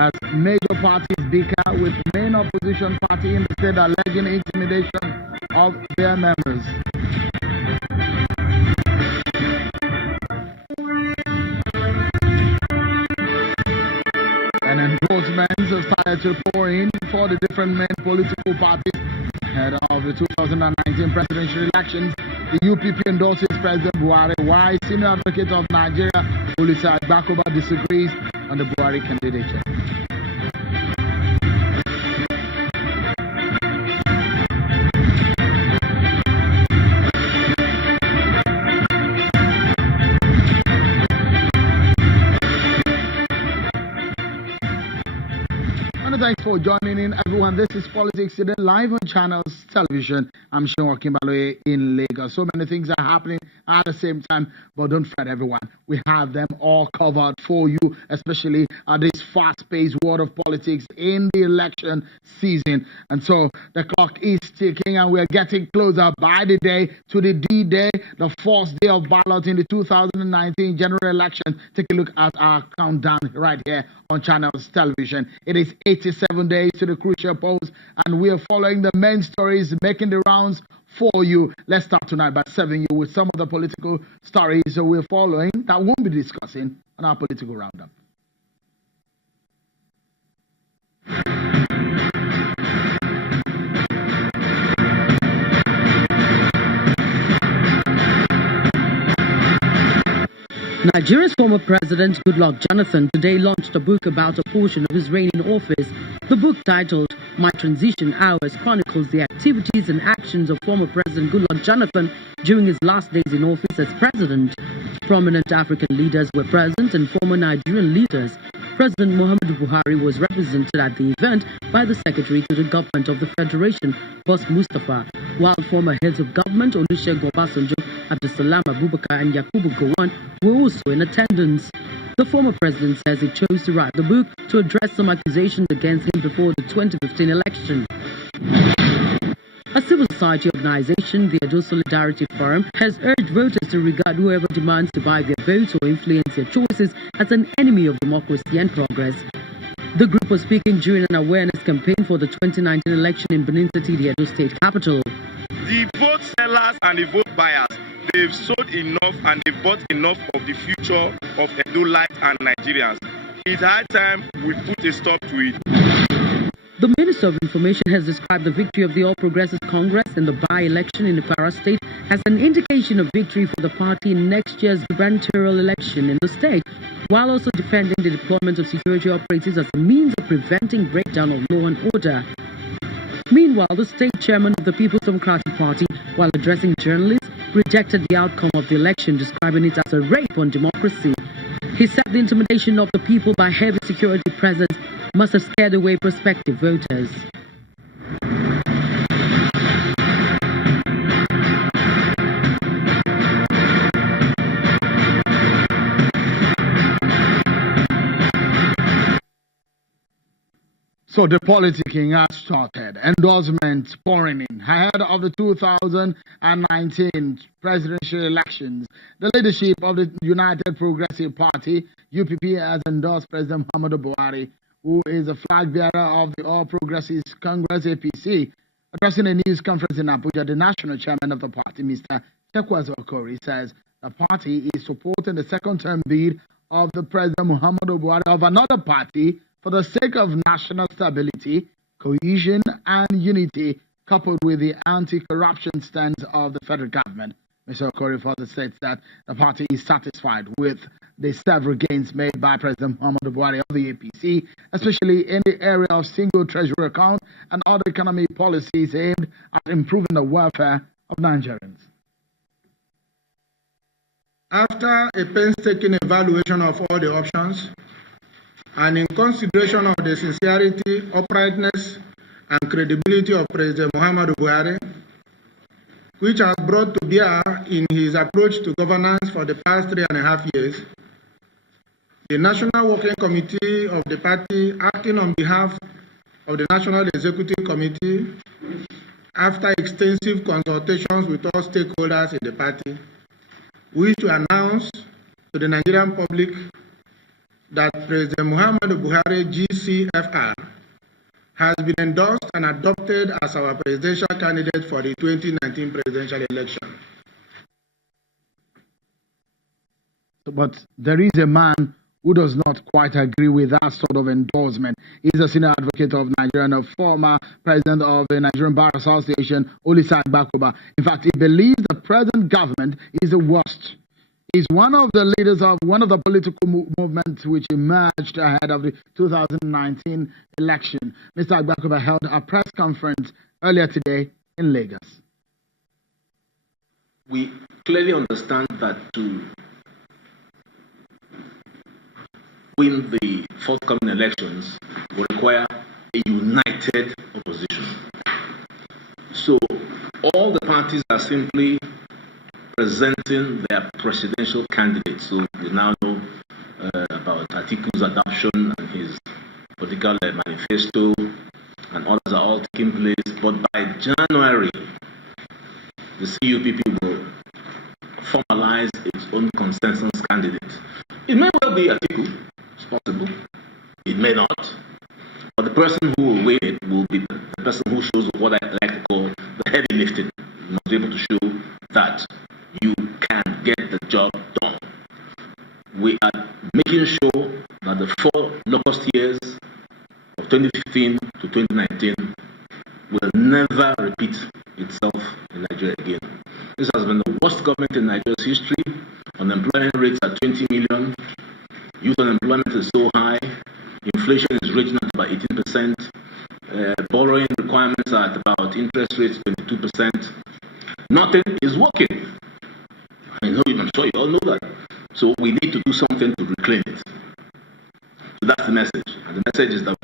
as major parties bicker with main opposition party in the state alleging intimidation of their members. And endorsements have started to pour in for the different main political parties ahead of the 2019 presidential elections. The UPP endorses President Buhari, while Senior Advocate of Nigeria, Olisa Agbakoba, disagrees on the Buhari candidature. Thanks for joining in, everyone. This is Politics Today, live on Channels Television. I'm Sean Kimbaloye in Lagos. So many things are happening at the same time, but don't fret, everyone. We have them all covered for you, especially at this fast-paced world of politics in the election season. And so the clock is ticking, and we're getting closer by the day to the D-Day, the first day of ballot in the 2019 general election. Take a look at our countdown right here on Channels Television. It is 87 days to the crucial polls, and we are following the main stories making the rounds for you. Let's start tonight by serving you with some of the political stories we're following that we'll be discussing on our political roundup. Nigeria's former president, Goodluck Jonathan, today launched a book about a portion of his reign in office. The book, titled My Transition Hours, chronicles the activities and actions of former President Goodluck Jonathan during his last days in office as president. Prominent African leaders were present and former Nigerian leaders. President Muhammadu Buhari was represented at the event by the Secretary to the Government of the Federation, Boss Mustafa, while former heads of government, Olusegun Obasanjo, Abdulsalam Abubakar and Yakubu Gowon, were also in attendance. The former president says he chose to write the book to address some accusations against him before the 2015 election. A civil society organization, the Edo Solidarity Forum, has urged voters to regard whoever demands to buy their votes or influence their choices as an enemy of democracy and progress. The group was speaking during an awareness campaign for the 2019 election in Benin City, the Edo state capital. The vote sellers and the vote buyers, they've sold enough and they've bought enough of the future of Edo-lites and Nigerians. It's high time we put a stop to it. The Minister of Information has described the victory of the All Progressives Congress in the by-election in the Para State as an indication of victory for the party in next year's gubernatorial election in the state, while also defending the deployment of security operatives as a means of preventing breakdown of law and order. Meanwhile, the state chairman of the People's Democratic Party, while addressing journalists, rejected the outcome of the election, describing it as a rape on democracy. He said the intimidation of the people by heavy security presence must have scared away prospective voters. So the politicking has started. Endorsements pouring in ahead of the 2019 presidential elections. The leadership of the United Progressive Party, UPP, has endorsed President Muhammadu Buhari, who is a flag bearer of the All Progressives Congress, APC. Addressing a news conference in Abuja, the national chairman of the party, Mr. Tekwazo Okori, says the party is supporting the second-term bid of the President Muhammadu Buhari of another party for the sake of national stability, cohesion, and unity, coupled with the anti-corruption stance of the federal government. Mr. Okori further states that the party is satisfied with the several gains made by President Muhammadu Buhari of the APC, especially in the area of single treasury account and other economic policies aimed at improving the welfare of Nigerians. After a painstaking evaluation of all the options, and in consideration of the sincerity, uprightness, and credibility of President Muhammadu Buhari, which has brought to bear in his approach to governance for the past 3.5 years, the National Working Committee of the party, acting on behalf of the National Executive Committee, after extensive consultations with all stakeholders in the party, wish to announce to the Nigerian public that President Muhammadu Buhari GCFR has been endorsed and adopted as our presidential candidate for the 2019 presidential election. But there is a man who does not quite agree with that sort of endorsement. He's a senior advocate of Nigeria and a former president of the Nigerian Bar Association, Olisa Agbakoba. In fact, he believes the present government is the worst. He's one of the leaders of one of the political movements which emerged ahead of the 2019 election. Mr. Agbakoba held a press conference earlier today in Lagos. We clearly understand that to win the forthcoming elections will require a united opposition. So all the parties are simply presenting their presidential candidates. So we now know about Atiku's adoption and his political manifesto, and others are all taking place. But by January, the CUPP will formalize its own consensus candidate. It may well be Atiku, it's possible. It may not. But the person who will win it will be the person who shows what I like to call the heavy lifting. You must be able to show that you can get the job done. We are making sure that the 4 locust years of 2015 to 2019 will never repeat itself in Nigeria again. This has been the worst government in Nigeria's history. Unemployment rates are 20 million. Youth unemployment is so high. Inflation is raging at about 18%. Borrowing requirements are at about interest rates 22%. Nothing is working. I'm sure you all know that. So we need to do something to reclaim it. So that's the message. And the message is that